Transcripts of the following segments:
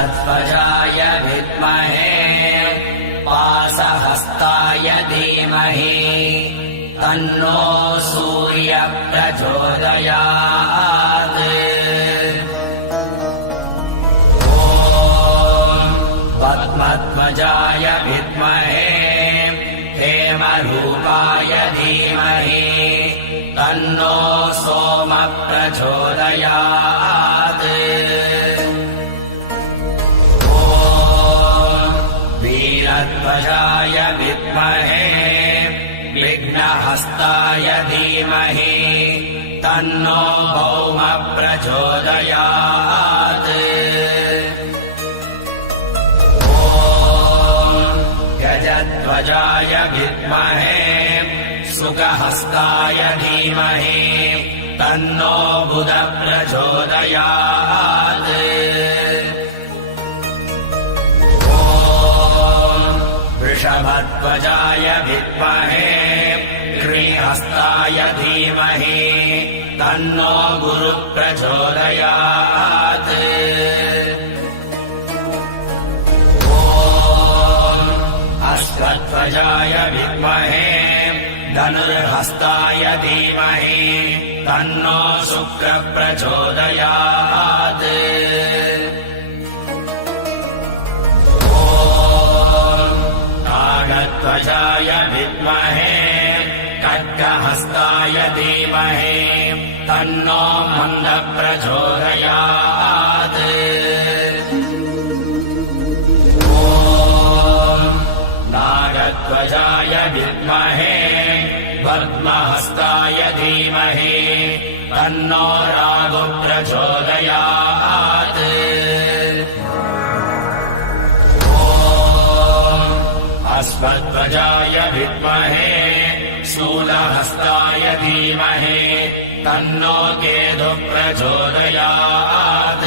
अश्वध्वजाय विद्महे पाशहस्ताय धीमहि तन्नो सूर्यः प्रचोदयात्। ॐ पद्मध्वजाय विद्महे हेमरूपाय धीमहि तन्नो सोमः प्रचोदयात्। ॐ वीरध्वजाय विद्महे विघ्नहस्ताय धीमहि तन्नो भौमः प्रचोदयात्। ॐ गजध्वजाय विद्महे शुकहस्ताय धीमहि तन्नो बुधः प्रचोदयात्। ॐ वृषभध्वजाय विद्महे कृहस्ताय धीमहि तन्नो गुरुः प्रचोदयात्। ॐ अश्वध्वजाय विद्महे धनुर्हस्ताय धीमहि तन्नो शुक्रः प्रचोदयात्। ॐ नागध्वजाय विद्महे खड्गहस्ताय धीमहि तन्नो मन्दः प्रचोदयात्। ॐ नागध्वजाय विद्महे पद्महस्ताय धीमहि तन्नो राहुः प्रचोदयात्। ॐ अश्वध्वजाय विद्महे शूलहस्ताय धीमहि तन्नो केतुः प्रचोदयात्।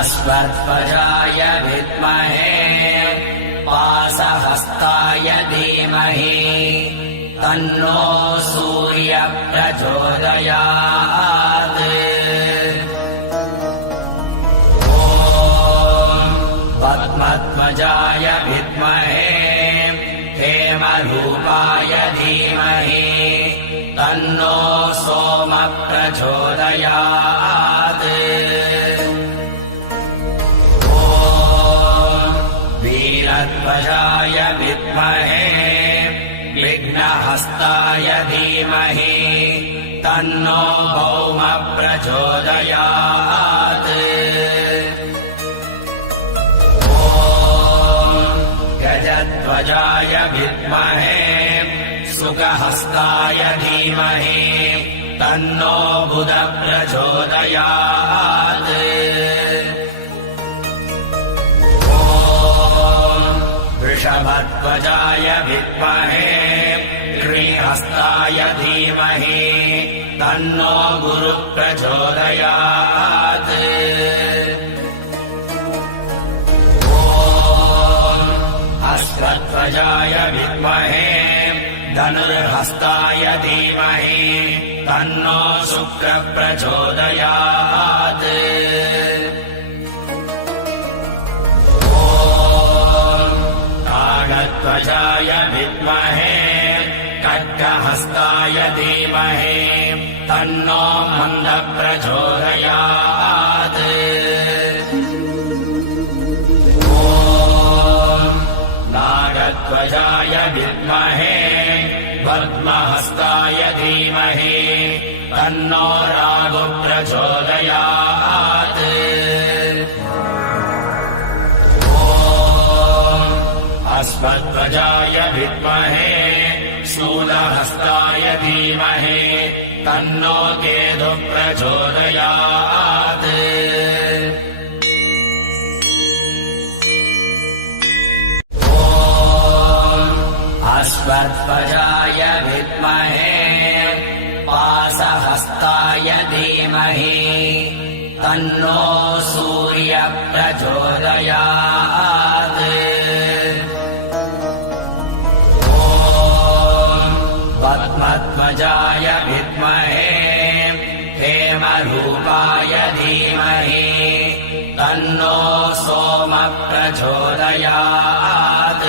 अश्वध्वजाय विद्महे पाशहस्ताय धीमहि तन्नो सूर्यः प्रचोदयात्। ॐ पद्मध्वजाय विद्महे हेमरूपाय धीमहि तन्नो सोमः प्रचोदयात्। वीरध्वजाय विद्महे विघ्नहस्ताय धीमहि तन्नो भौमः प्रचोदयात्। ॐ गजध्वजाय विद्महे शुकहस्ताय धीमहि तन्नो बुधः प्रचोदयात्। वृषभध्वजाय विद्महे कृहस्ताय धीमहि तन्नो गुरुः प्रचोदयात्। ॐ अश्वध्वजाय विद्महे धनुर्हस्ताय धीमहि तन्नो शुक्रः प्रचोदयात्। नागध्वजाय विद्महे खड्गहस्ताय धीमहि तन्नो मन्दः प्रचोदयात्। ॐ नागध्वजाय विद्महे पद्महस्ताय धीमहि तन्नो राहुः प्रचोदयात्। अश्वध्वजाय विद्महे शूलहस्ताय धीमहि तन्नो केतुः प्रचोदयात्। ॐ अश्वध्वजाय विद्महे पाशहस्ताय धीमहि तन्नो सूर्यः प्रचोदयात्। पद्मध्वजाय विद्महे हेमरूपाय धीमहि तन्नो सोमः प्रचोदयात्।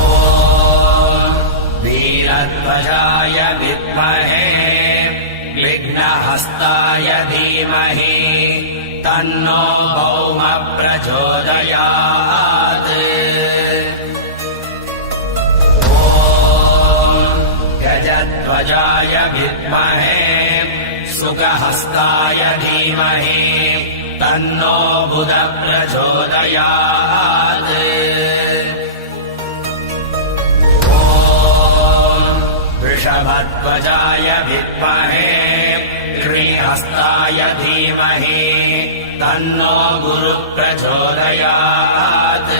ॐ वीरध्वजाय विद्महे विघ्नहस्ताय धीमहि तन्नो भौमः प्रचोदयात्। ॐ गजध्वजाय विद्महे सुगहस्ताय धीमहि तन्नो बुधः प्रचोदयात्। ॐ वृषभध्वजाय विद्महे श्रीहस्ताय धीमहि तन्नो गुरुः प्रचोदयात्।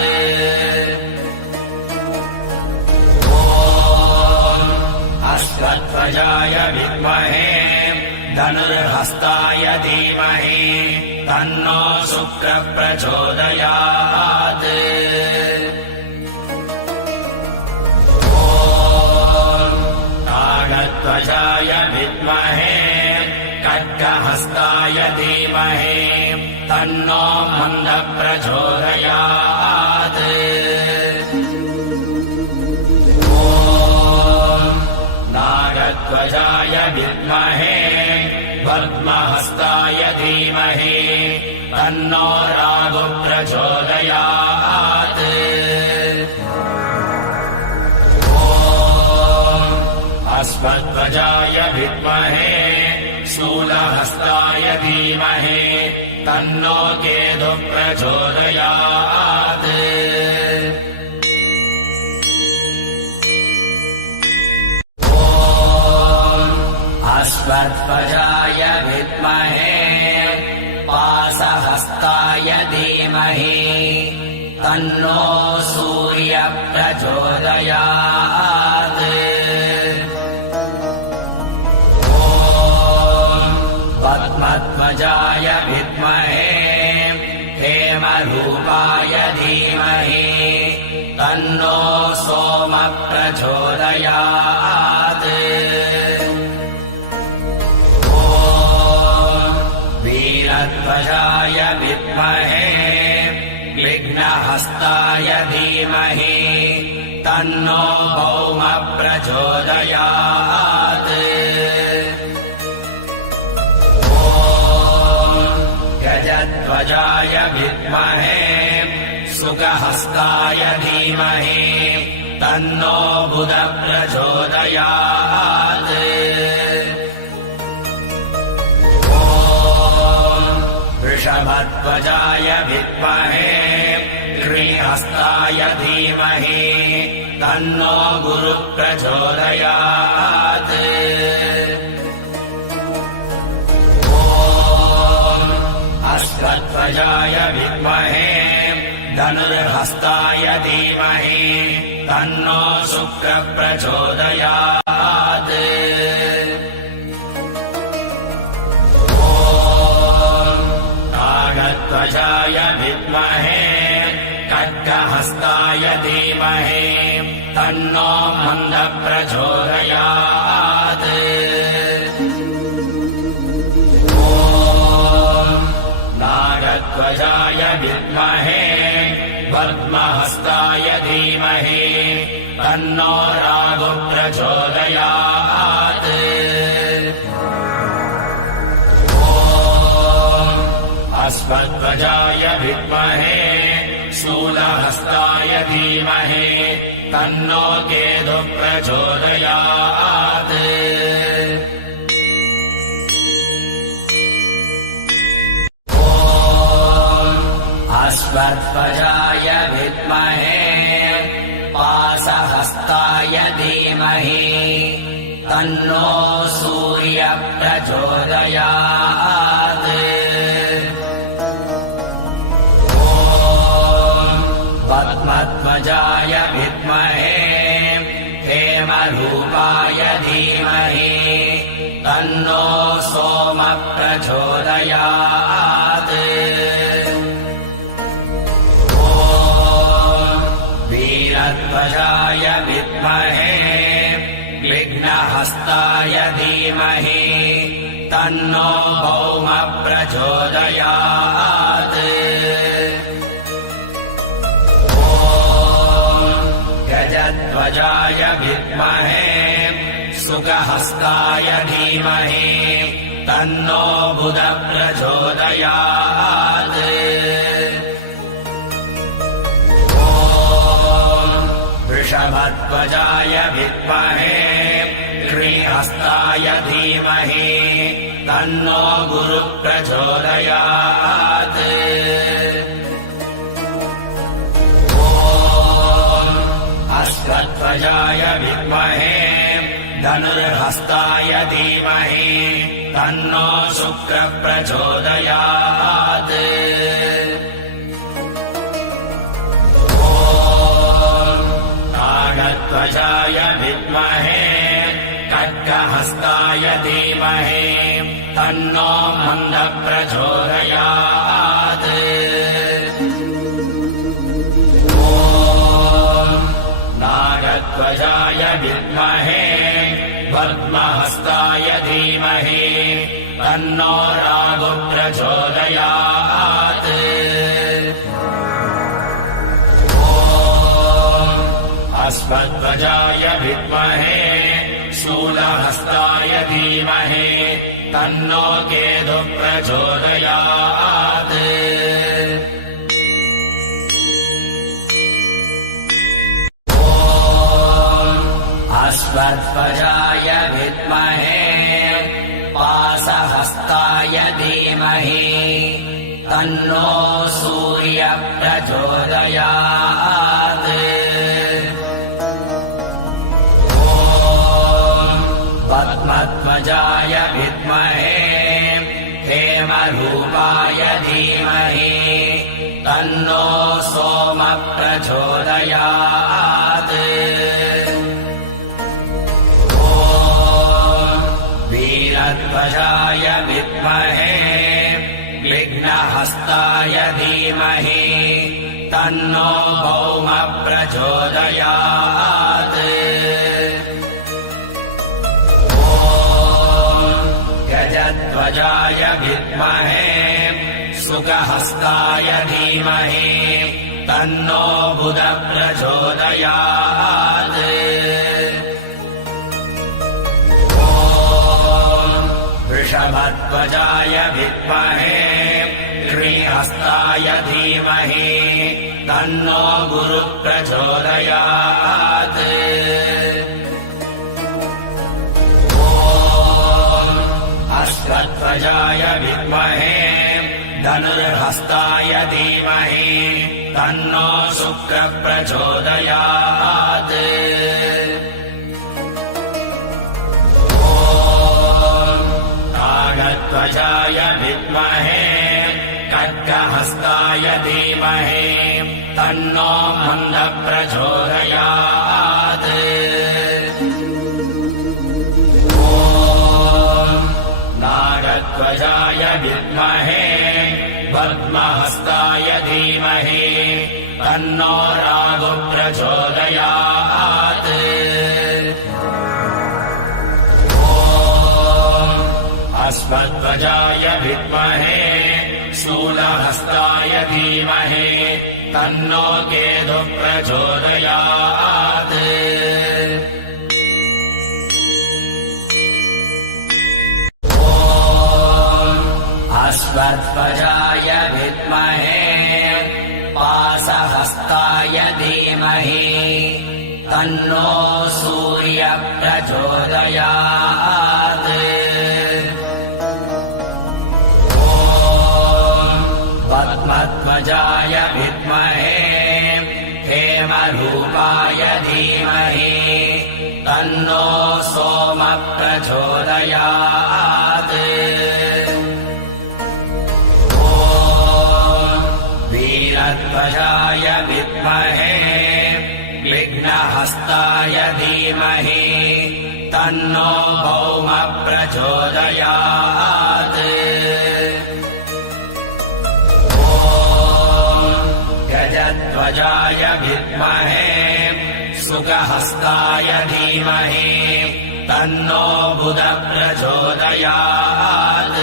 ॐ अश्वध्वजाय विद्महे धनुर्हस्ताय धीमहि तन्नो शुक्रः प्रचोदयात्। ॐ ताडध्वजाय विद्महे खड्गहस्ताय धीमहि तन्नो मन्दः प्रचोदयात्। ॐ नागध्वजाय विद्महे पद्महस्ताय धीमहि तन्नो राहुः प्रचोदयात्। ॐ अश्वध्वजाय विद्महे शूलहस्ताय धीमहि तन्नो केतुः प्रचोदयात्। ॐ अश्वध्वजाय विद्महे पाशहस्ताय धीमहि तन्नो सूर्यः प्रचोदयात्। पद्मध्वजाय विद्महे हेमरूपाय धीमहि तन्नो सोमः प्रचोदयात्। ॐ वीरध्वजाय विद्महे विघ्नहस्ताय धीमहि तन्नो भौमः प्रचोदयात्। गजध्वजाय विद्महे सुगहस्ताय धीमहि तन्नो बुधः प्रचोदयात्। ॐ वृषभध्वजाय विद्महे श्रीहस्ताय धीमहि तन्नो गुरुः प्रचोदयात्। अश्वध्वजाय विद्महे धनुर्हस्ताय धीमहि तन्नो शुक्रः प्रचोदयात्। ॐ ताडध्वजाय विद्महे खड्गहस्ताय धीमहि तन्नो मन्दः प्रचोदयात्। नागध्वजाय विद्महे पद्महस्ताय धीमहि तन्नो राहुः प्रचोदयात्। ॐ अश्वध्वजाय विद्महे शूलहस्ताय धीमहि तन्नो केतुः प्रचोदयात्। अश्वध्वजाय विद्महे पाशहस्ताय धीमहि तन्नो सूर्यः प्रचोदयात्। ॐ पद्मध्वजाय विद्महे हेमरूपाय धीमहि तन्नो सोमः प्रचोदयात्। वीरध्वजाय विद्महे विघ्नहस्ताय धीमहि तन्नो भौम प्रचोदयात् ॐ गजध्वजाय विद्महे सुखहस्ताय धीमहि तन्नो बुध प्रचोदयात् ॐ वृषभध्वजाय विद्महे श्रीहस्ताय धीमहि तन्नो गुरुः प्रचोदयात् ॐ अश्वध्वजाय विद्महे धनुर्हस्ताय धीमहि तन्नो शुक्रः प्रचोदयात् ॐ ताडध्वजाय विद्महे खड्गहस्ताय धीमहि तन्नो मन्दः प्रचोदयात् ॐ नागध्वजाय विद्महे पद्महस्ताय धीमहि तन्नो राहुः प्रचोदयात् ॐ अश्वध्वजाय विद्महे शूलहस्ताय धीमहि तन्नो केतुः प्रचोदयात् ॐ अश्वध्वजाय विद्महे पाशहस्ताय धीमहि तन्नो सूर्यः प्रचोदयात् पद्मध्वजाय विद्महे हेमरूपाय धीमहि तन्नो सोमः प्रचोदयात् ॐ वीरध्वजाय विद्महे विघ्नहस्ताय धीमहि तन्नो भौमः प्रचोदयात् गजध्वजाय विद्महे सुखहस्ताय धीमहि तन्नो बुधः प्रचोदयात् ॐ वृषभध्वजाय विद्महे श्रीहस्ताय धीमहि तन्नो गुरुः प्रचोदयात् अश्वध्वजाय विद्महे धनुर्हस्ताय धीमहि तन्नो शुक्रः प्रचोदयात् ॐ ताडध्वजाय विद्महे खड्गहस्ताय धीमहि तन्नो मन्दः प्रचोदयात् नागध्वजाय विद्महे पद्महस्ताय धीमहि तन्नो राहुः प्रचोदयात् ॐ अश्वध्वजाय विद्महे शूलहस्ताय धीमहि तन्नो केतुः प्रचोदयात् अश्वध्वजाय विद्महे पाशहस्ताय धीमहि तन्नो सूर्यः प्रचोदयात् ॐ पद्मध्वजाय विद्महे हेमरूपाय धीमहि तन्नो सोमः प्रचोदयात् वीरध्वजाय विद्महे विघ्नहस्ताय धीमहि तन्नो भौमः प्रचोदयात् ॐ गजध्वजाय विद्महे सुखहस्ताय धीमहि तन्नो बुधः प्रचोदयात्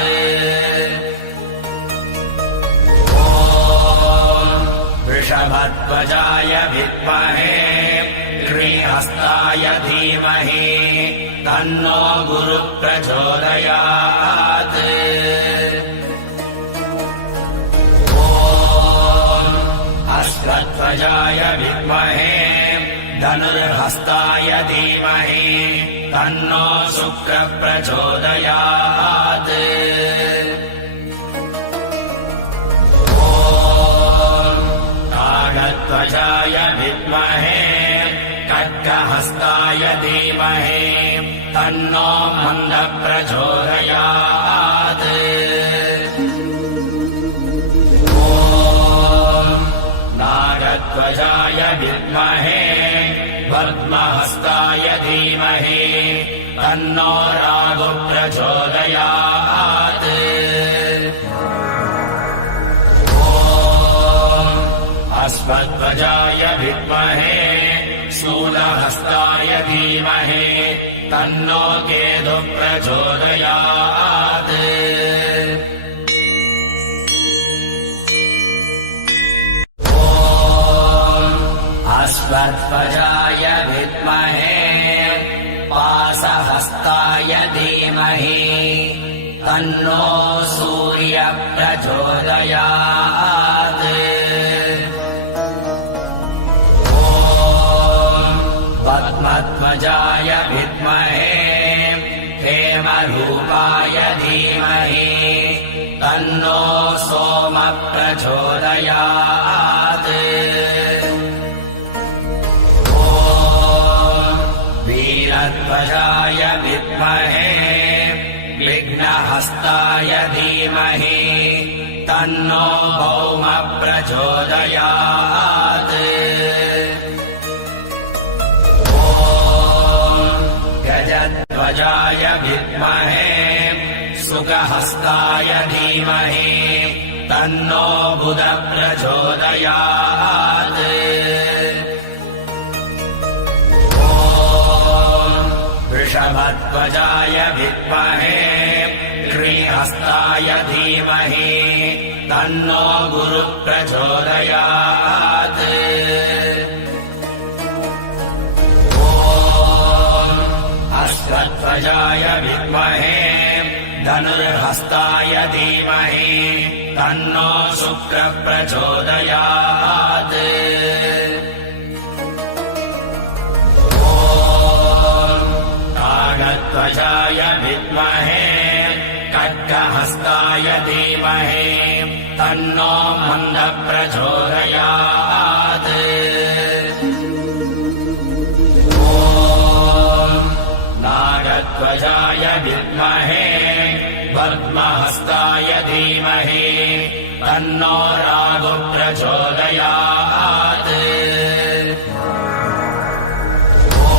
ॐ वृषभध्वजाय विद्महे श्रीहस्ताय धीमहि तन्नो गुरुः प्रचोदयात् ॐ अश्वध्वजाय विद्महे धनुर्हस्ताय धीमहि तन्नो शुक्रः प्रचोदयात् ॐ काकध्वजाय विद्महे खड्गहस्ताय धीमहि तन्नो मन्दः प्रचोदयात् ॐ नागध्वजाय विद्महे पद्महस्ताय धीमहि तन्नो राहुः प्रचोदयात् ॐ अश्वध्वजाय विद्महे शूलहस्ताय धीमहि तन्नो केतुः प्रचोदयात् ॐ अश्वध्वजाय विद्महे पाशहस्ताय धीमहि तन्नो सूर्यः प्रचोदयात् ॐ पद्मध्वजाय विद्महे हेमरूपाय धीमहि तन्नो सोमः प्रचोदयात् ॐ वीरध्वजाय विद्महे विघ्नहस्ताय धीमहि तन्नो भौमः प्रचोदयात् ॐ गजध्वजाय विद्महे शुकहस्ताय धीमहि तन्नो बुधः प्रचोदयात् ॐ वृषभध्वजाय विद्महे श्रीहस्ताय धीमहि तन्नो गुरुः प्रचोदयात् ॐ अश्वध्वजाय विद्महे धनुर्हस्ताय धीमहि तन्नो शुक्रः प्रचोदयात् ॐ काकध्वजाय विद्महे खड्गहस्ताय धीमहि तन्नो मन्दः प्रचोदयात् ॐ नागध्वजाय विद्महे पद्महस्ताय धीमहि तन्नो राहुः प्रचोदयात् ॐ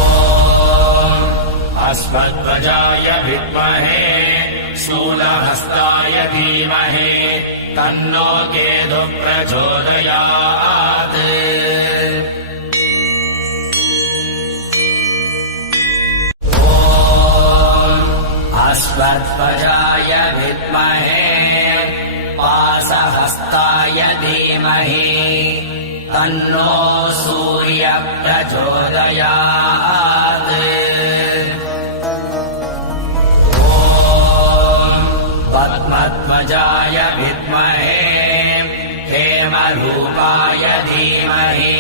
अश्वध्वजाय विद्महे शूलहस्ताय धीमहि तन्नो केतुः प्रचोदयात् ॐ अश्वध्वजाय विद्महे पाशहस्ताय धीमहि तन्नो सूर्यः प्रचोदयात् ॐ पद्मध्वजाय विद्महे हेमरूपाय धीमहि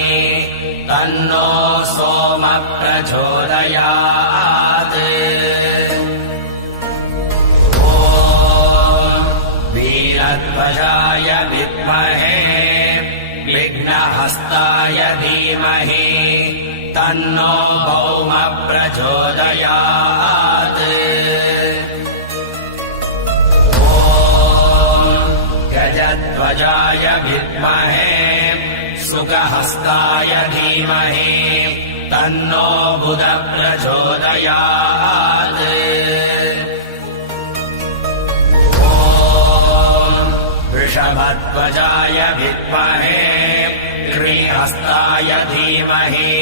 तन्नो सोमः प्रचोदयात् ॐ वीरध्वजाय विद्महे विघ्नहस्ताय धीमहि तन्नो भौमः प्रचोदयात् ॐ गजध्वजाय विद्महे शुकहस्ताय धीमहि तन्नो बुधः प्रचोदयात् ॐ वृषभध्वजाय विद्महे श्रीहस्ताय धीमहि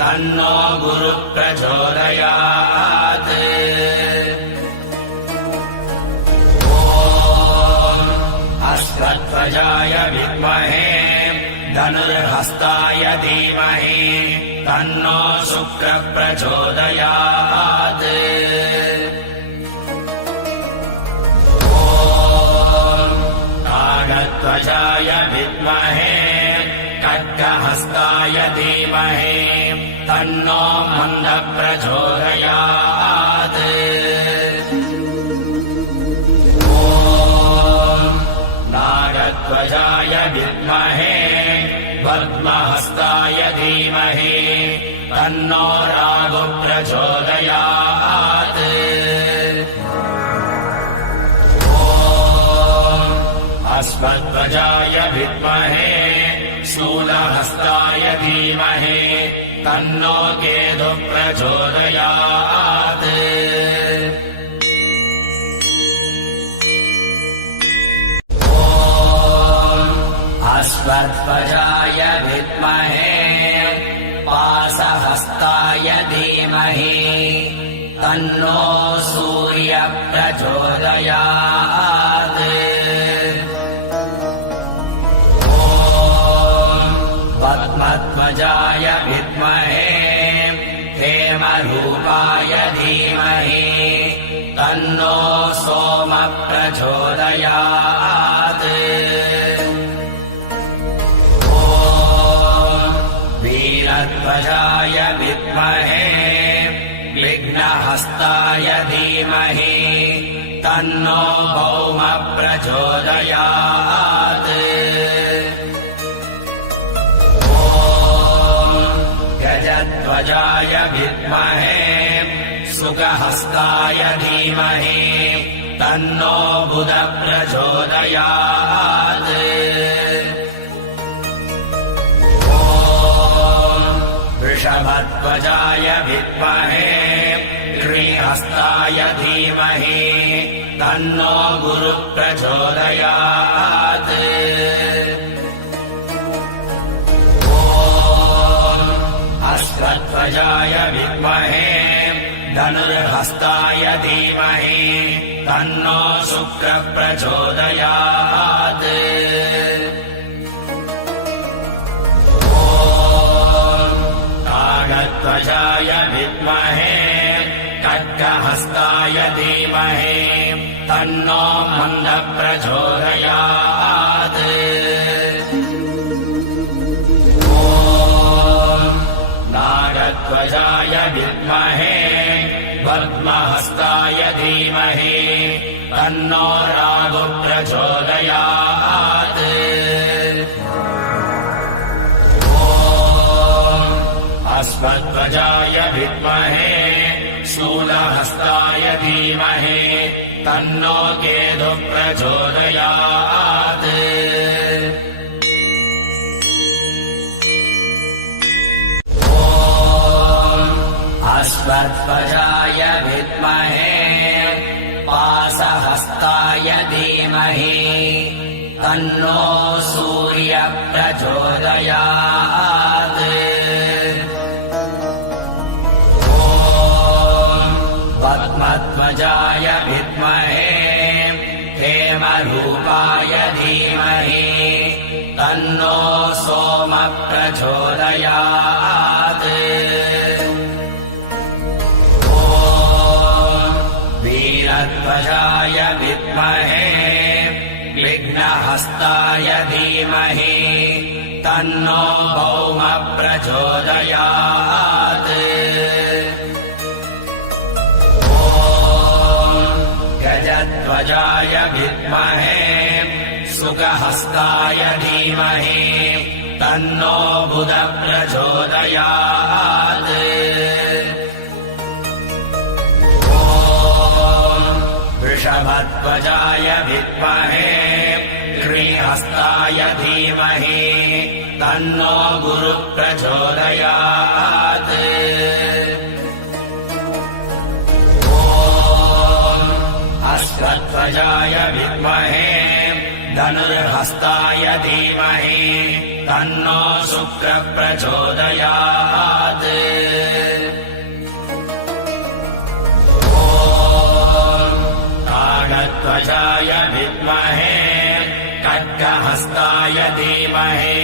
तन्नो गुरुः प्रचोदयात् अस्मध्वजाय विद्महे धनुर्हस्ताय धीमहि तन्नो शुक्रः प्रचोदयात् काकध्वजाय विद्महे खड्गहस्ताय धीमहि तन्नो मन्दः प्रचोदयात् नागध्वजाय विद्महे पद्महस्ताय धीमहि तन्नो राहुः प्रचोदयात् अस्मध्वजाय विद्महे शूलहस्ताय धीमहि तन्नो केतुः प्रचोदयात् अस्मध्वजाय विद्महे पाशहस्ताय धीमहि तन्नो सूर्यः प्रचोदयात् पद्मध्वजाय विद्महे हेमरूपाय धीमहि तन्नो सोमः प्रचोदयात् वीरध्वजाय विद्महे विघ्नहस्ताय धीमहि तन्नो भौमः प्रचोदयात् गजध्वजाय विद्महे सुगहस्ताय धीमहि तन्नो बुधः प्रचोदयात् वृषभध्वजाय विद्महे श्रीहस्ताय धीमहि तन्नो गुरुः प्रचोदयात् अस्मध्वजाय विद्महे धनुर्हस्ताय धीमहि तन्नो शुक्रः प्रचोदयात् काकध्वजाय विद्महे खड्गहस्ताय धीमहि तन्नो मन्दः प्रचोदयात् नागध्वजाय विद्महे पद्महस्ताय धीमहि तन्नो राहुः प्रचोदयात् अस्मध्वजाय विद्महे शूलहस्ताय धीमहि तन्नो केतुः प्रचोदयात् अस्मध्वजाय विद्महे पाशहस्ताय धीमहि तन्नो सूर्यः प्रचोदयात् पद्मध्वजाय विद्महे हेमरूपाय धीमहि तन्नो सोमः प्रचोदयात् वीरध्वजाय विद्महे विघ्नहस्ताय धीमहि तन्नो भौमः प्रचोदयात् गजध्वजाय विद्महे सुगहस्ताय धीमहि तन्नो बुधः प्रचोदयात् वृषभध्वजाय विद्महे श्रीहस्ताय धीमहि तन्नो गुरुः प्रचोदयात् अस्मध्वजाय विद्महे धनुर्हस्ताय धीमहि तन्नो शुक्रः प्रचोदयात् काकध्वजाय विद्महे खड्गहस्ताय धीमहि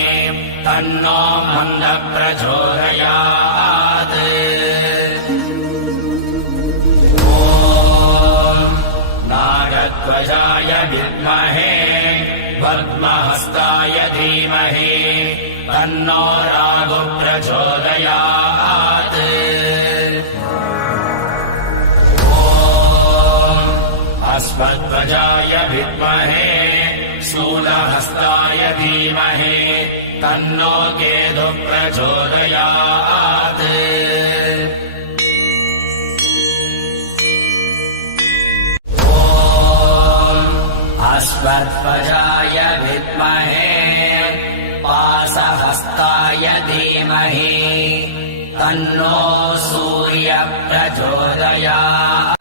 तन्नो मन्दः प्रचोदयात् नागध्वजाय विद्महे पद्महस्ताय धीमहि तन्नो रागः प्रचोदयात् अश्वध्वजाय विद्महे शूलहस्ताय धीमहि तन्नो केतुः प्रचोदयात् अश्वध्वजाय विद्महे पाशहस्ताय धीमहि तन्नो सूर्यः प्रचोदयात्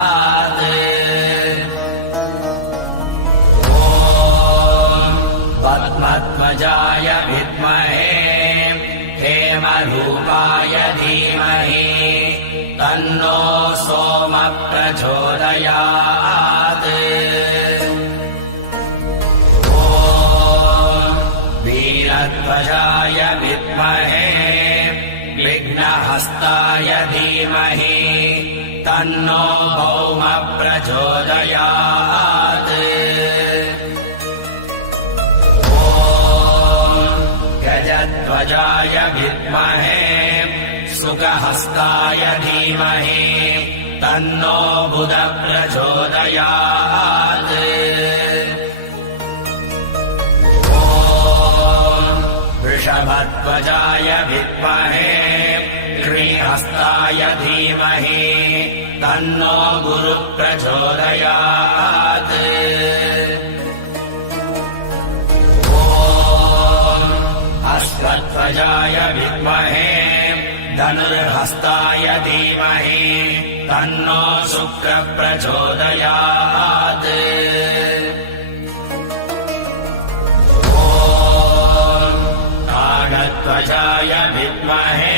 पद्मध्वजाय विद्महे हेमरूपाय धीमहि तन्नो सोमः प्रचोदयात् वीरध्वजाय विद्महे विघ्नहस्ताय धीमहि तन्नो भौमः प्रचोदयात् गजध्वजाय विद्महे शुकहस्ताय धीमहि तन्नो बुधः प्रचोदयात् वृषभध्वजाय विद्महे कृहस्ताय धीमहि तन्नो गुरुः प्रचोदयात् अश्वध्वजाय विद्महे धनुर्हस्ताय धीमहि तन्नो शुक्रः प्रचोदयात् काकध्वजाय विद्महे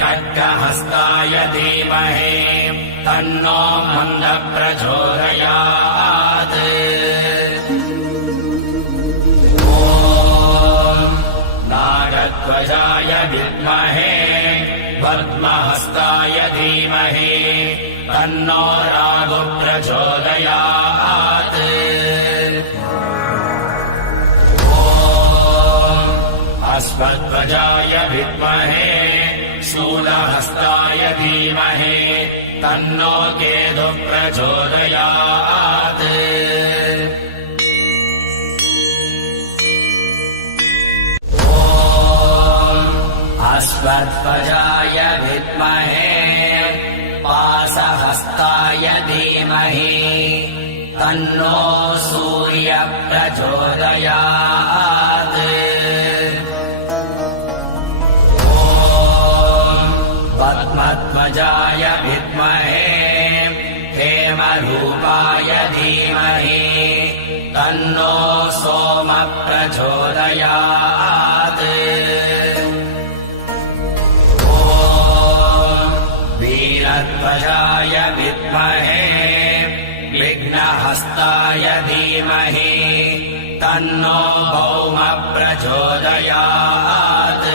खड्गहस्ताय धीमहि तन्नो मन्दः प्रचोदयात् नागध्वजाय विद्महे पद्महस्ताय धीमहि तन्नो रागः प्रचोदयात् अश्वध्वजाय विद्महे शूलहस्ताय धीमहि तन्नो केतुः प्रचोदयात् अश्वध्वजाय विद्महे पाशहस्ताय धीमहि तन्नो सूर्यः प्रचोदयात् पद्मध्वजाय विद्महे हेमरूपाय धीमहि तन्नो सोमः प्रचोदयात् वीरध्वजाय विद्महे विघ्नहस्ताय धीमहि तन्नो भौमः प्रचोदयात्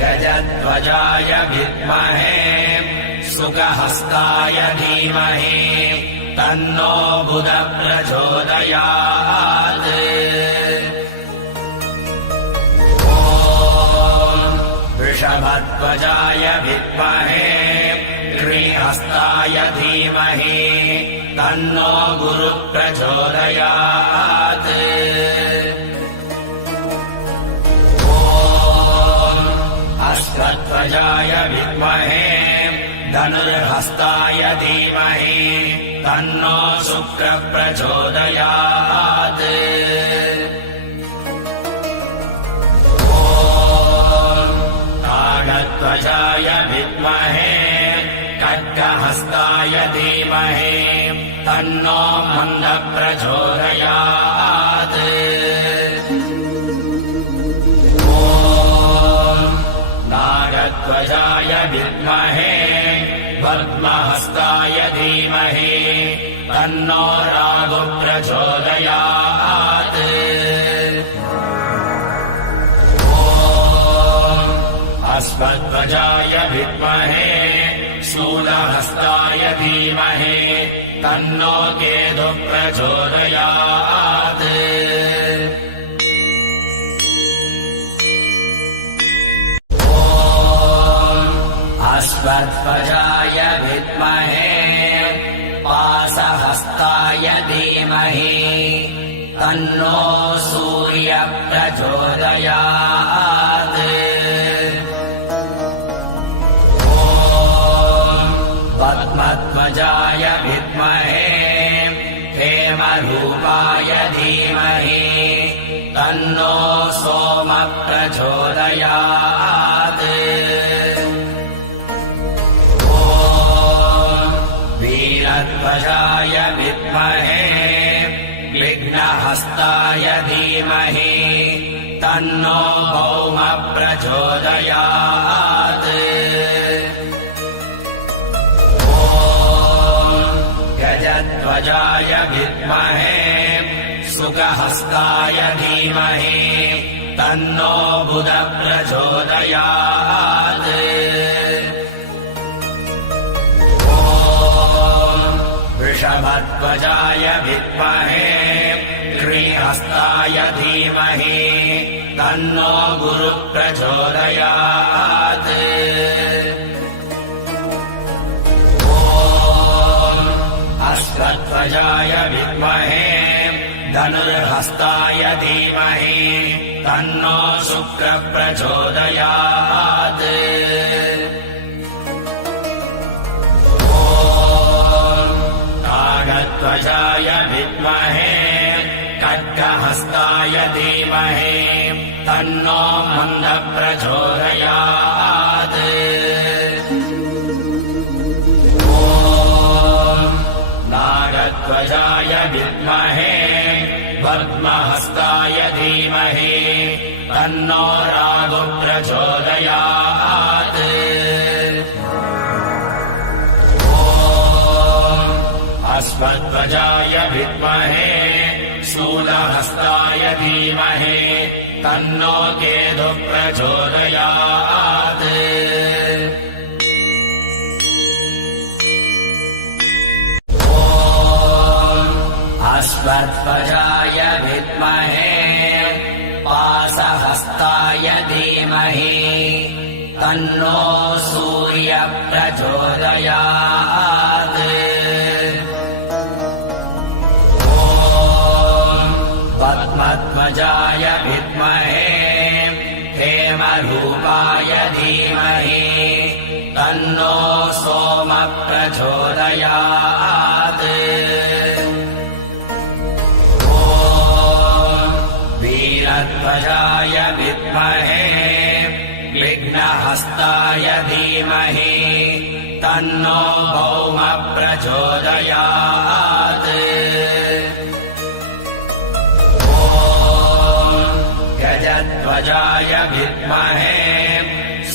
गजध्वजाय विद्महे शुकहस्ताय धीमहि तन्नो बुधः प्रचोदयात् वृषभध्वजाय विद्महे कृहस्ताय धीमहि तन्नो गुरुः प्रचोदयात् अश्वध्वजाय विद्महे धनुर्हस्ताय धीमहि तन्नो शुक्रः प्रचोदयात् काकध्वजाय विद्महे खड्गहस्ताय धीमहि तन्नो मन्दः प्रचोदयात् तन्नो रागो प्रचोदयात् अस्मद्वजाय विद्महे शूलहस्ताय धीमहि तन्नो केतुः प्रचोदयात् अस्मद्वजाय विद्महे पाशहस्ताय धीमहि तन्नो सूर्यः प्रचोदयात् पद्मध्वजाय विद्महे हेमरूपाय धीमहि तन्नो सोमः प्रचोदयात् वीरध्वजाय विद्महे विघ्नहस्ताय धीमहि तन्नो भौमः प्रचोदयात् गजध्वजाय विद्महे शुकहस्ताय धीमहि तन्नो बुधः प्रचोदयात् वृषभध्वजाय विद्महे श्रीहस्ताय धीमहि तन्नो गुरुः प्रचोदयात् अस्मद्वजाय विद्महे धनुर्हस्ताय धीमहि तन्नो शुक्रः प्रचोदयात् काकध्वजाय विद्महे खड्गहस्ताय धीमहि तन्नो मन्दः प्रचोदयात् नागध्वजाय विद्महे पद्महस्ताय धीमहि तन्नो रागो प्रचोदयात् अस्मद्वजाय विद्महे शूलहस्ताय धीमहि तन्नो केतुः प्रचोदयात् अस्मद्वजाय विद्महे पाशहस्ताय धीमहि तन्नो सूर्यः प्रचोदयात् पद्मध्वजाय विद्महे हेमरूपाय धीमहि तन्नो सोमः प्रचोदयात् वीरध्वजाय विद्महे विघ्नहस्ताय धीमहि तन्नो भौमः प्रचोदयात् गजध्वजाय विद्महे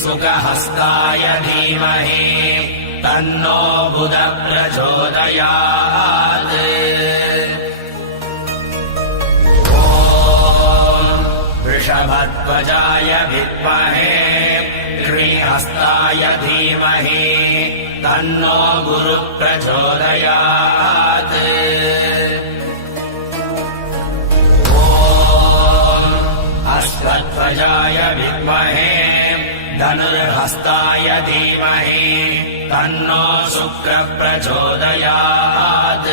शुकहस्ताय धीमहि तन्नो बुधः प्रचोदयात् वृषभध्वजाय विद्महे श्रीहस्ताय धीमहि तन्नो गुरुः प्रचोदयात् अस्मद्वजाय विद्महे धनुर्हस्ताय धीमहि तन्नो शुक्रः प्रचोदयात्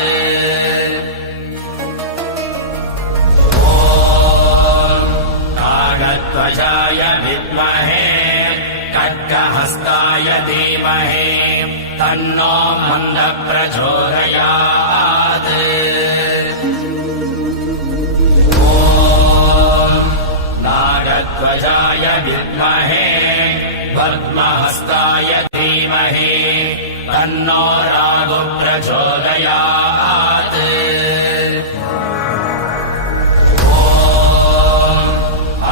काकध्वजाय विद्महे खड्गहस्ताय धीमहि तन्नो मन्दः प्रचोदयात् नागध्वजाय विद्महे पद्महस्ताय धीमहि तन्नो रागो प्रचोदयात्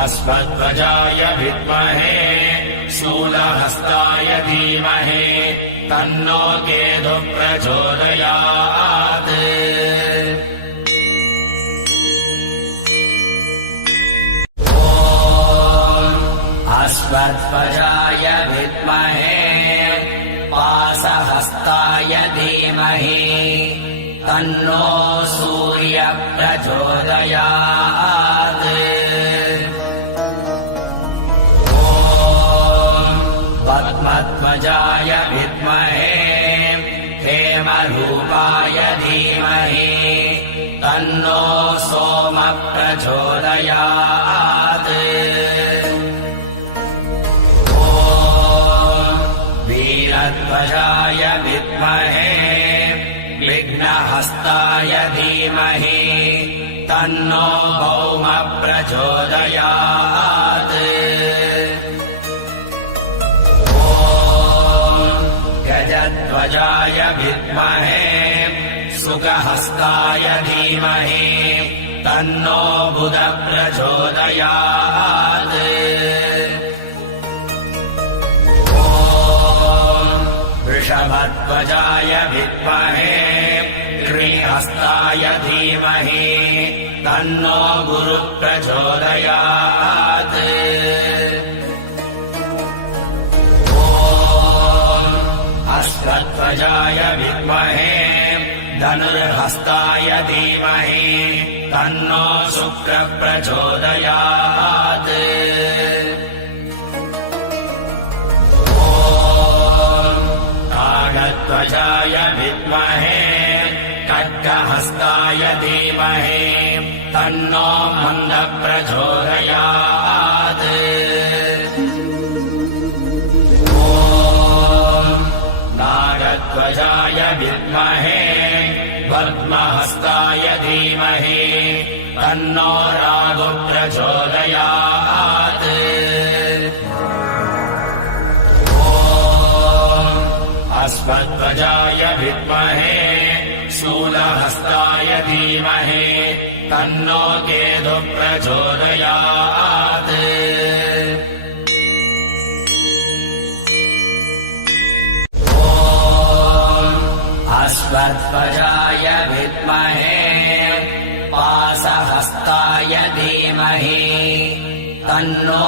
अस्मद्वजाय विद्महे शूलहस्ताय धीमहि तन्नो केतुः प्रचोदयात् अश्वत्थवजाय विद्महे पाशहस्ताय धीमहि तन्नो सूर्यः प्रचोदयात् पद्मध्वजाय विद्महे हेमरूपाय धीमहि तन्नो सोमः प्रचोदयात् वीरध्वजाय विद्महे विघ्नहस्ताय धीमहि तन्नो भौमः प्रचोदयात् गजध्वजाय विद्महे सुखहस्ताय धीमहि तन्नो बुधः प्रचोदयात् वृषभध्वजाय विद्महे श्रीहस्ताय धीमहि तन्नो गुरुः प्रचोदयात् अश्वत्थवजाय विद्महे धनुर्हस्ताय धीमहि तन्नो शुक्रः प्रचोदयात् काकध्वजाय विद्महे खड्गहस्ताय धीमहि तन्नो मन्दः प्रचोदयात् नागध्वजाय विद्महे पद्महस्ताय धीमहि तन्नो राहुः प्रचोदयात् अश्वत्थवजाय विद्महे शूलहस्ताय धीमहि तन्नो केतुः प्रचोदयात् अश्वत्थवजाय विद्महे पाशहस्ताय धीमहि तन्नो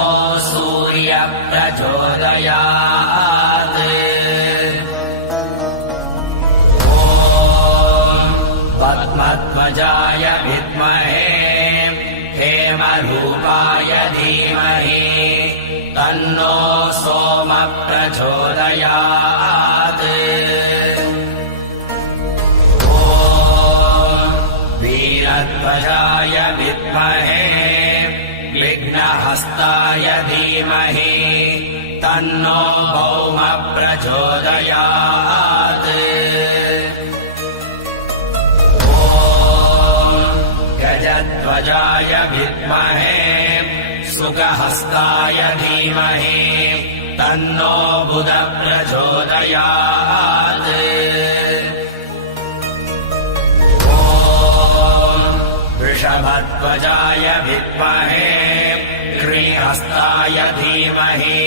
सूर्यः प्रचोदयात् पद्मध्वजाय विद्महे हेमरूपाय धीमहि तन्नो सोमः प्रचोदयात् वीरध्वजाय विद्महे विघ्नहस्ताय धीमहि तन्नो भौमः प्रचोदयात् गजध्वजाय विद्महे सुखहस्ताय धीमहि तन्नो बुधः प्रचोदयात् वृषभध्वजाय विद्महे श्रीहस्ताय धीमहि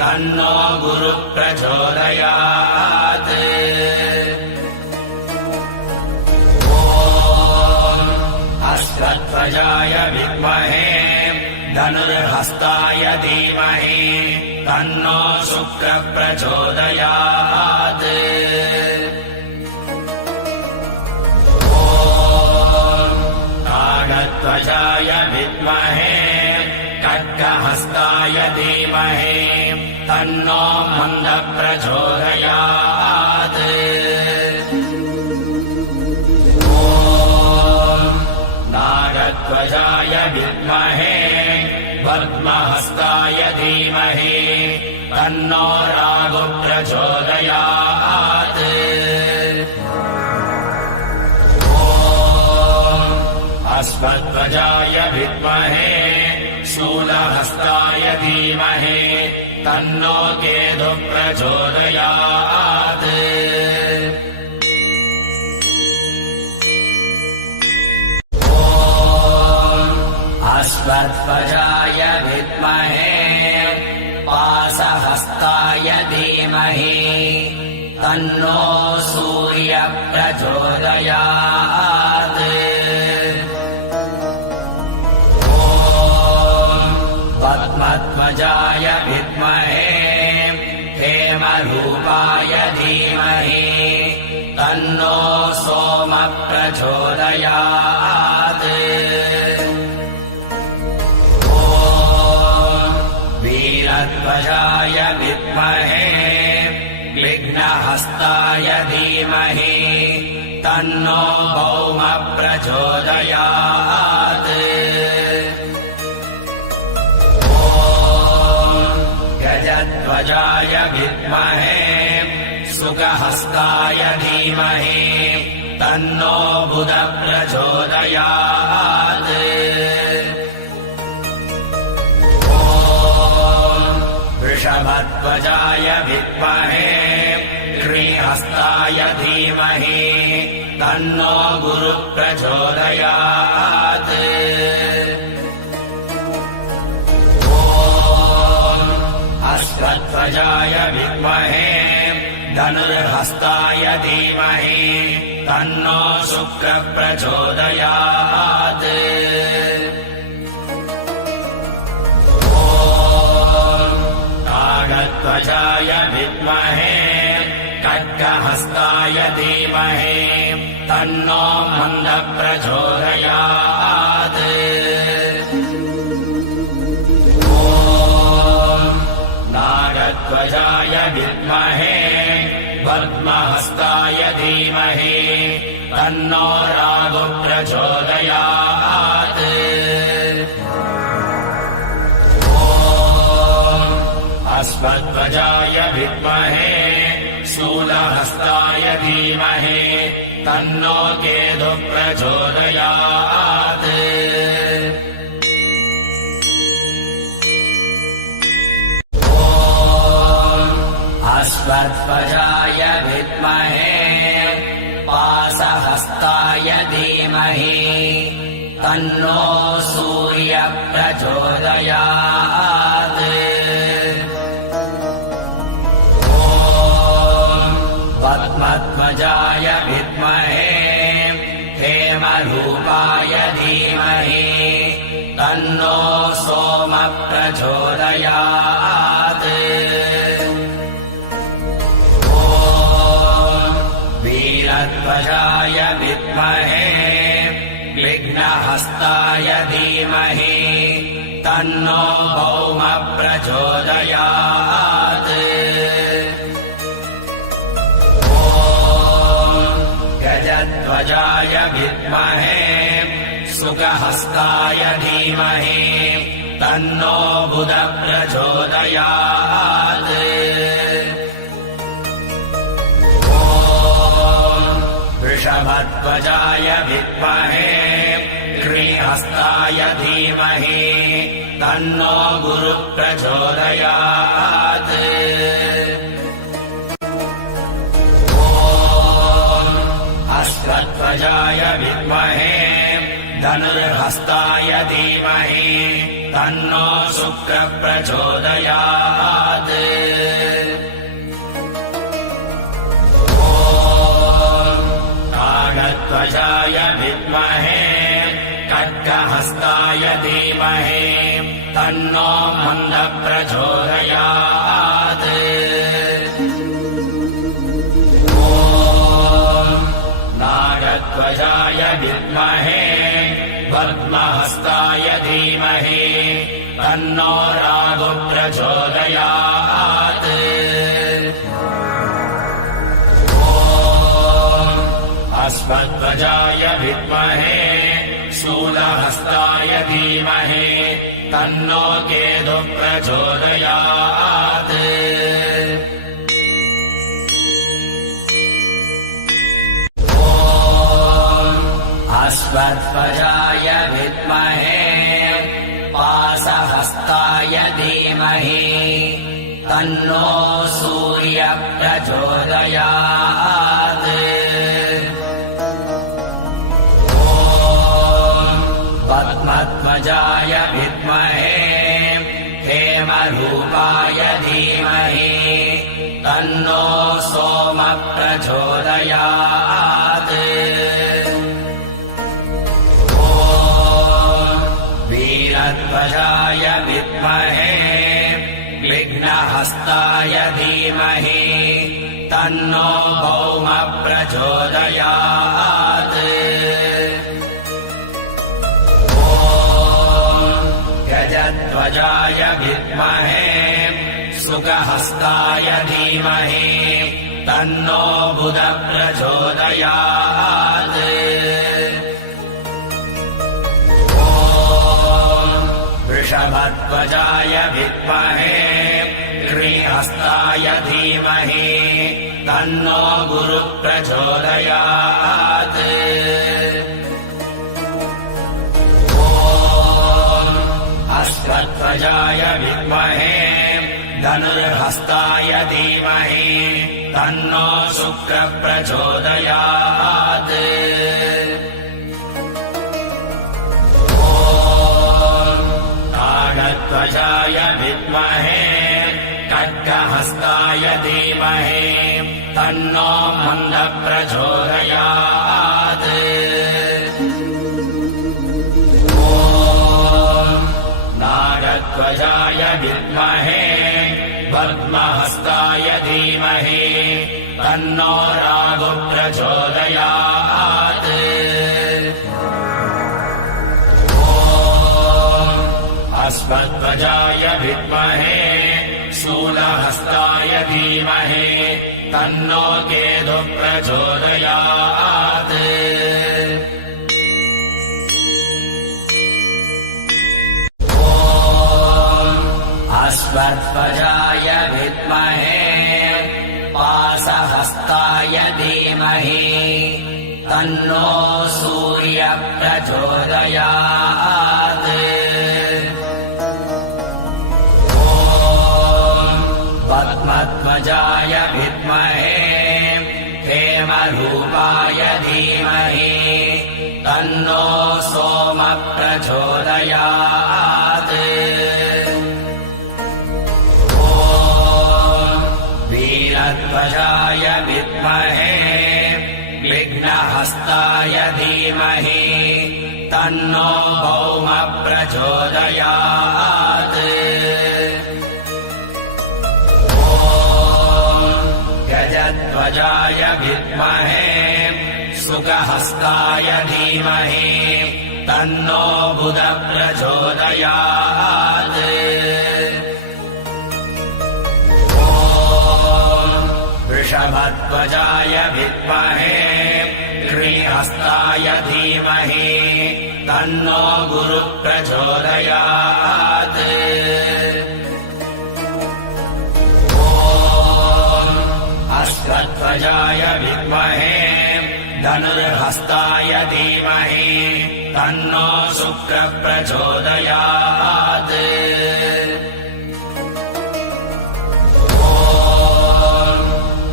तन्नो गुरुः प्रचोदयात् अश्वत्थवजाय विद्महे धनुर्हस्ताय धीमहि तन्नो शुक्रः प्रचोदयात् काकध्वजाय विद्महे खड्गहस्ताय धीमहि तन्नो मन्दः प्रचोदयात् नागध्वजाय विद्महे पद्महस्ताय धीमहि तन्नो राहुः प्रचोदयात् अश्वत्थवजाय विद्महे शूलहस्ताय धीमहि तन्नो केतुः प्रचोदयात् अश्वत्थवजाय विद्महे पाशहस्ताय धीमहि तन्नो सूर्य प्रचोदयात् ॐ पद्मध्वजाय विद्महे हेमरूपाय धीमहि तन्नो सोम प्रचोदयात् ॐ वीरध्वजाय विद्महे विघ्नहस्ताय धीमहि तन्नो भौम प्रचोदयात् ॐ गजध्वजाय विद्महे सुखहस्ताय धीमहि तन्नो बुध प्रचोदयात् ॐ वृषभध्वजाय विद्महे श्रीहस्ताय धीमहि तन्नो गुरु प्रचोदयात् ॐ अश्वध्वजाय विद्महे धनुर्हस्ताय धीमहि तन्नो शुक्र प्रचोदयात् ॐ नागध्वजाय विद्महे खड्गहस्ताय धीमहि तन्नो मन्द प्रचोदयात् ॐ नागध्वजाय विद्महे पद्महस्ताय धीमहि तन्नो रागु प्रचोदयात् ॐ अश्वध्वजाय विद्महे शूलहस्ताय धीमहि तन्नो केतु प्रचोदयात् ॐ अश्वध्वजाय विद्महे पाशहस्ताय धीमहि तन्नो सूर्य प्रचोदयात् पद्मध्वजाय विद्महे हेमरूपाय धीमहि तन्नो सोम प्रचोदयात् ॐ वीरध्वजाय विद्महे विघ्नहस्ताय धीमहि तन्नो भौम प्रचोदयात् गजध्वजाय विद्महे सुखहस्ताय धीमहि तन्नो बुध प्रचोदयात् ॐ वृषभध्वजाय विद्महे श्रीहस्ताय धीमहि तन्नो गुरु प्रचोदयात् अश्वध्वजाय विद्महे धनुर्हस्ताय धीमहि तन्नो शुक्र प्रचोदयात् ॐ नागध्वजाय विद्महे खड्गहस्ताय धीमहि तन्नो मन्द प्रचोदयात् नागध्वजाय विद्महे पद्महस्ताय धीमहि तन्नो रागु प्रचोदयात् ॐ अश्वध्वजाय विद्महे शूलहस्ताय धीमहि तन्नो केतु प्रचोदयात् अश्वध्वजाय विद्महे पाशहस्ताय धीमहि तन्नो सूर्य प्रचोदयात् ॐ पद्मध्वजाय विद्महे हेमरूपाय धीमहि तन्नो सोमः प्रचोदयात् ॐ वीरध्वजाय विद्महे विघ्नहस्ताय धीमहि तन्नो भौमः प्रचोदयात् ॐ गजध्वजाय विद्महे सुगहस्ताय धीमहि तन्नो बुधः प्रचोदयात् ॐ वृषभध्वजाय विद्महे श्रीहस्ताय धीमहि तन्नो गुरुः प्रचोदयात् ॐ अश्वध्वजाय विद्महे धनुर्हस्ताय धीमहि तन्नो शुक्रः प्रचोदयात् ॐ ताडध्वजाय विद्महे खड्गहस्ताय धीमहि तन्नो मन्दः प्रचोदयात् ॐ नागध्वजाय विद्महे पद्महस्ताय धीमहि तन्नो राहुः प्रचोदयात् ॐ अश्वध्वजाय विद्महे शूलहस्ताय धीमहि तन्नो केतुः प्रचोदयात् ॐ अश्वध्वजाय विद्महे पाशहस्ताय धीमहि तन्नो सूर्यः प्रचोदयात् पद्मध्वजाय विद्महे हेमरूपाय धीमहि तन्नो सोमः प्रचोदयात् ॐ वीरध्वजाय विद्महे विघ्नहस्ताय धीमहि तन्नो भौमः प्रचोदयात् गजध्वजाय विद्महे सुगहस्ताय धीमहि तन्नो बुधः प्रचोदयात् ॐ वृषभध्वजाय विद्महे श्रीहस्ताय धीमहि तन्नो गुरुः प्रचोदयात् अश्वध्वजाय विद्महे धनुर्हस्ताय धीमहि तन्नो शुक्रः प्रचोदयात् ॐ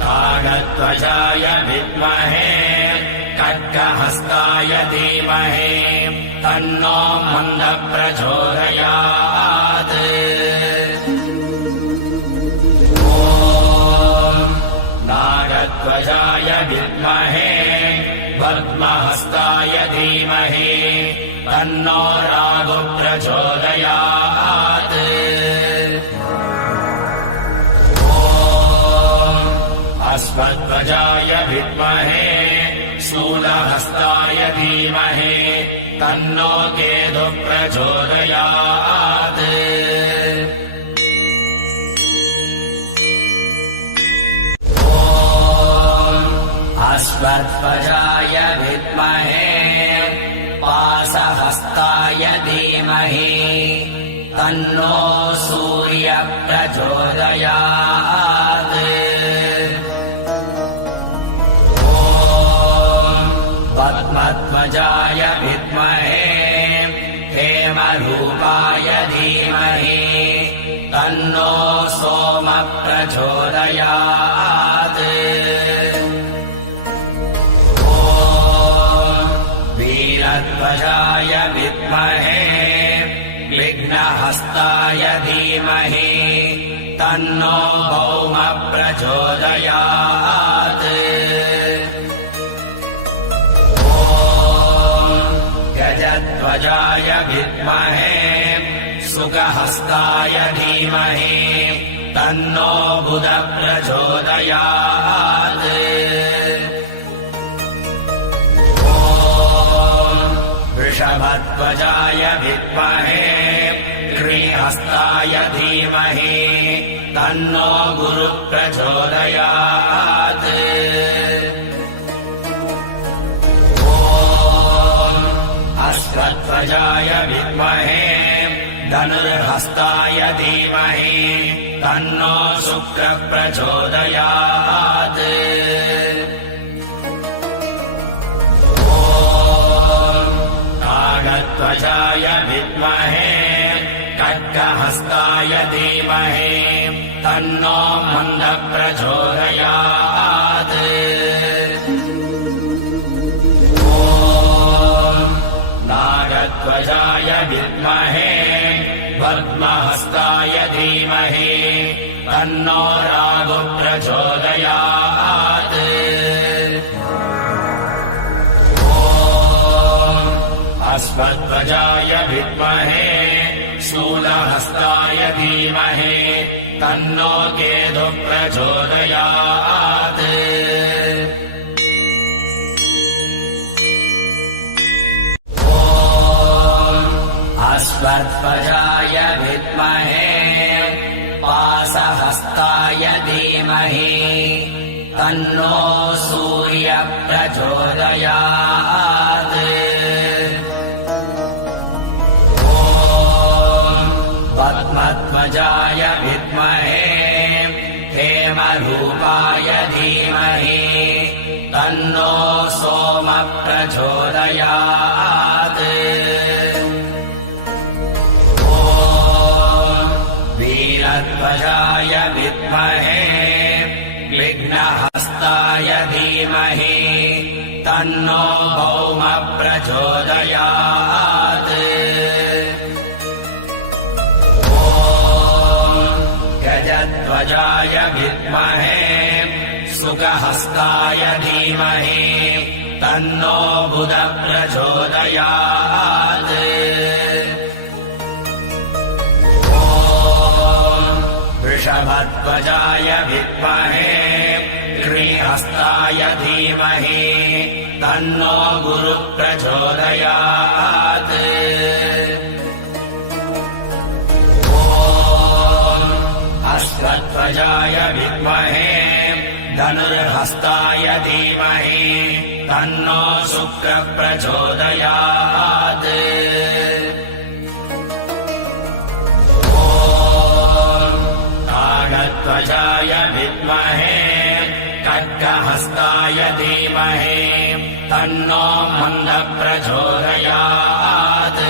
ताडध्वजाय विद्महे खड्गहस्ताय धीमहि तन्नो मन्दः प्रचोदयात् नागध्वजाय विद्महे पद्महस्ताय धीमहि तन्नो राहुः प्रचोदयात् ॐ अश्वध्वजाय विद्महे शूलहस्ताय धीमहि तन्नो केतुः प्रचोदयात् अश्वध्वजाय विद्महे पाशहस्ताय धीमहि तन्नो सूर्यः प्रचोदयात् ॐ पद्मध्वजाय विद्महे हेमरूपाय धीमहि तन्नो सोमः प्रचोदयात् वीरध्वजाय विद्महे विघ्नहस्ताय धीमहि तन्नो भौम प्रचोदयात् ॐ गजध्वजाय विद्महे सुखहस्ताय धीमहि तन्नो बुध प्रचोदयात् ॐ वृषभध्वजाय विद्महे श्रीहस्ताय धीमहि तन्नो गुरुः प्रचोदयात् ॐ अश्वध्वजाय विद्महे धनुर्हस्ताय धीमहि तन्नो शुक्रः प्रचोदयात् ॐ नागध्वजाय विद्महे खड्गहस्ताय धीमहि तन्नो मन्दः प्रचोदयात् ॐ नागध्वजाय विद्महे पद्महस्ताय धीमहि तन्नो राहुः प्रचोदयात् ॐ अश्वध्वजाय विद्महे शूलहस्ताय धीमहि तन्नो केतुः प्रचोदयात् ॐ अश्वध्वजाय विद्महे पाशहस्ताय धीमहि तन्नो सूर्यः प्रचोदयात् पद्मध्वजाय विद्महे हेमरूपाय धीमहि तन्नो सोमः प्रचोदयात् ॐ वीरध्वजाय विद्महे विघ्नहस्ताय धीमहि तन्नो भौमः प्रचोदयात् गजध्वजाय विद्महे सुखहस्ताय धीमहि तन्नो बुधः प्रचोदयात् ॐ वृषभध्वजाय विद्महे श्रीहस्ताय धीमहि तन्नो गुरुः प्रचोदयात् अश्वध्वजाय विद्महे धनुर्हस्ताय धीमहि तन्नो शुक्रः प्रचोदयात् ॐ नागध्वजाय विद्महे खड्गहस्ताय धीमहि तन्नो मन्दः प्रचोदयात्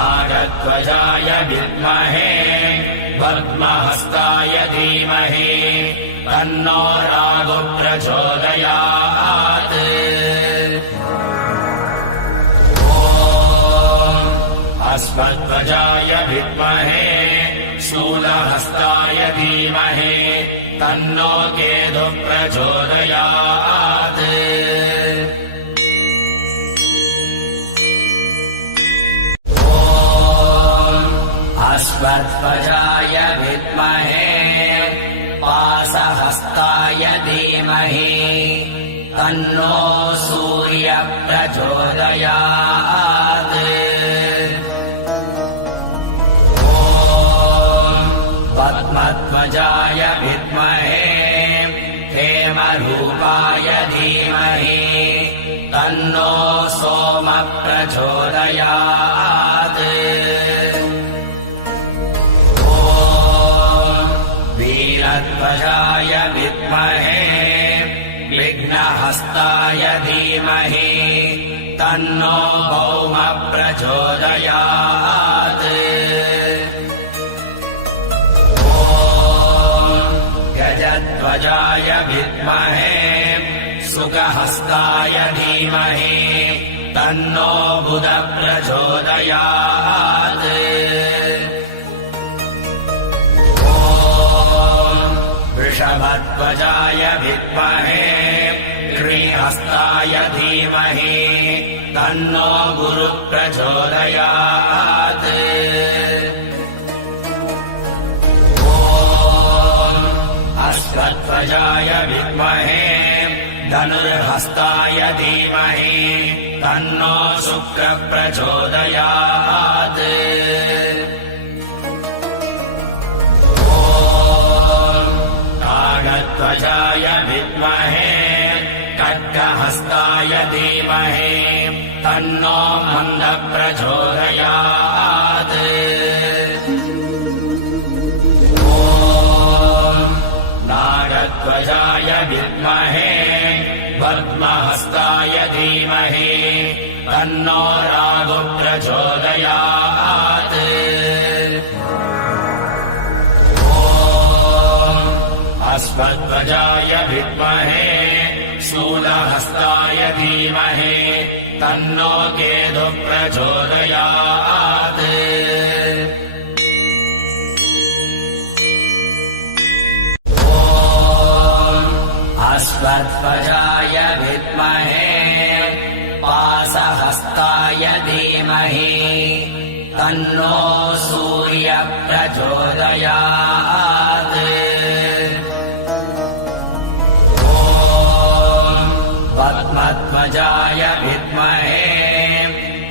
नागध्वजाय विद्महे पद्महस्ताय धीमहि तन्नो राहुः प्रचोदयात् ॐ अश्वध्वजाय विद्महे शूलहस्ताय धीमहि तन्नो केतुः प्रचोदयात् अश्वध्वजाय विद्महे पाशहस्ताय धीमहि तन्नो सूर्यः प्रचोदयात् ॐ पद्मध्वजाय विद्महे हेमरूपाय धीमहि तन्नो सोमः प्रचोदयात् वीरध्वजाय विद्महे विघ्नहस्ताय धीमहि तन्नो भौमः प्रचोदयात् ॐ गजध्वजाय विद्महे सुखहस्ताय धीमहि तन्नो बुधः प्रचोदयात् ॐ वृषभध्वजाय विद्महे श्रीहस्ताय धीमहि तन्नो गुरुः प्रचोदयात् ॐ अश्वध्वजाय विद्महे धनुर्हस्ताय धीमहि तन्नो शुक्रः प्रचोदयात् ॐ काकध्वजाय विद्महे खड्गहस्ताय धीमहि तन्नो मन्दः प्रचोदयात् ॐ नागध्वजाय विद्महे पद्महस्ताय धीमहि तन्नो राहुः प्रचोदयात् ॐ अश्वध्वजाय विद्महे शूलहस्ताय धीमहि तन्नो केतुः प्रचोदयात् ॐ अश्वध्वजाय विद्महे पाशहस्ताय धीमहि तन्नो सूर्यः प्रचोदयात् ॐ पद्मध्वजाय विद्महे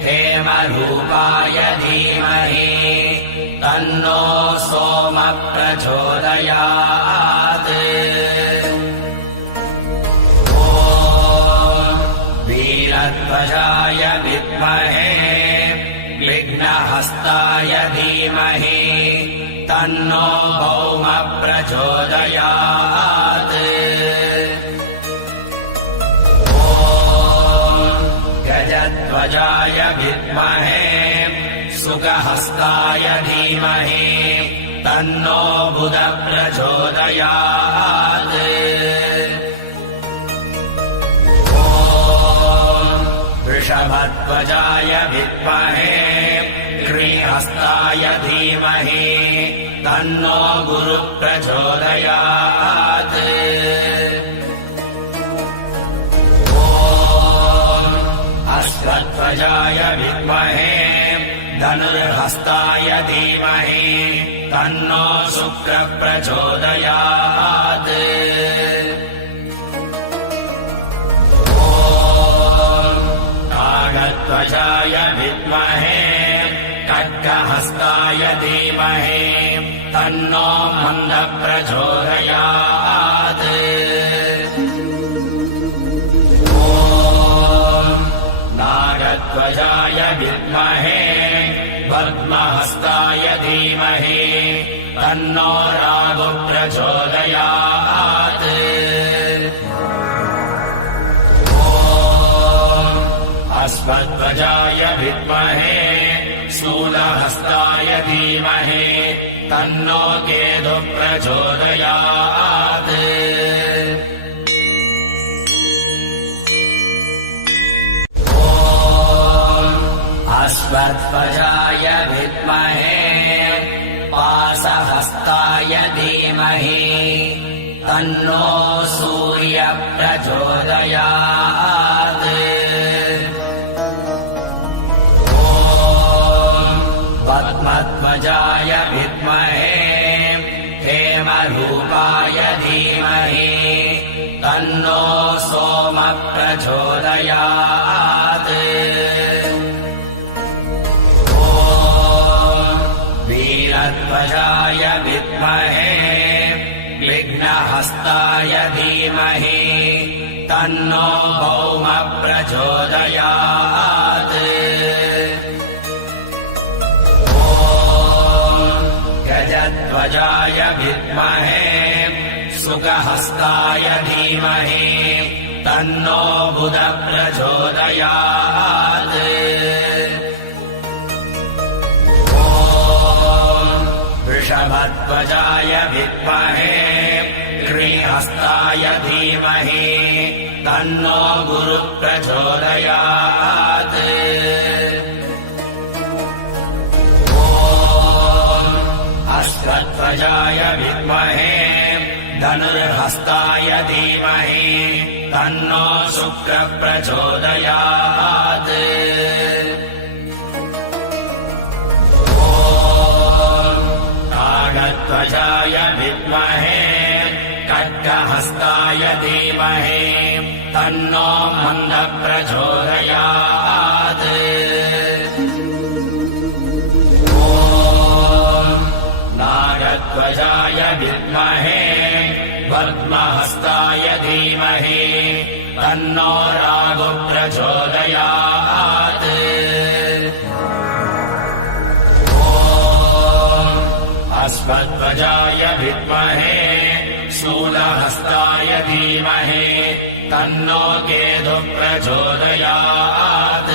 हेमरूपाय धीमहि तन्नो सोमः प्रचोदयात् ॐ वीरध्वजाय विद्महे विघ्नहस्ताय धीमहि तन्नो भौमः प्रचोदयात् ॐ गजध्वजाय विद्महे सुगहस्ताय धीमहि तन्नो बुधः प्रचोदयात् ॐ वृषभध्वजाय विद्महे श्रीहस्ताय धीमहि तन्नो गुरुः प्रचोदयात् ॐ अश्वध्वजाय विद्महे धनुर्हस्ताय धीमहि तन्नो शुक्रः प्रचोदयात् ॐ काकध्वजाय विद्महे खड्गहस्ताय धीमहि तन्नो मन्दः प्रचोदयात् ॐ नागध्वजाय विद्महे पद्महस्ताय धीमहि तन्नो राहुः प्रचोदयात् ॐ अश्वध्वजाय विद्महे शूलहस्ताय धीमहि तन्नो केतुः प्रचोदयात् ॐ अश्वध्वजाय विद्महे पाशहस्ताय धीमहि तन्नो सूर्यः प्रचोदयात् ॐ पद्मध्वजाय विद्महे हेमरूपाय धीमहि तन्नो सोमः प्रचोदयात् ॐ वीरध्वजाय विद्महे विघ्नहस्ताय धीमहि तन्नो भौमः प्रचोदयात् ॐ गजध्वजाय विद्महे सुगहस्ताय धीमहि तन्नो बुधः प्रचोदयात् ॐ वृषभध्वजाय विद्महे श्रीहस्ताय धीमहि तन्नो गुरुः प्रचोदयात् नागध्वजाय विद्महे धनुर्हस्ताय धीमहि तन्नो शुक्रः प्रचोदयात् नागध्वजाय विद्महे खड्गहस्ताय धीमहि तन्नो मन्दः प्रचोदयात् नागध्वजाय विद्महे पद्महस्ताय धीमहि तन्नो रागो प्रचोदयात् अश्वध्वजाय विद्महे शूलहस्ताय धीमहि तन्नो केतुः प्रचोदयात्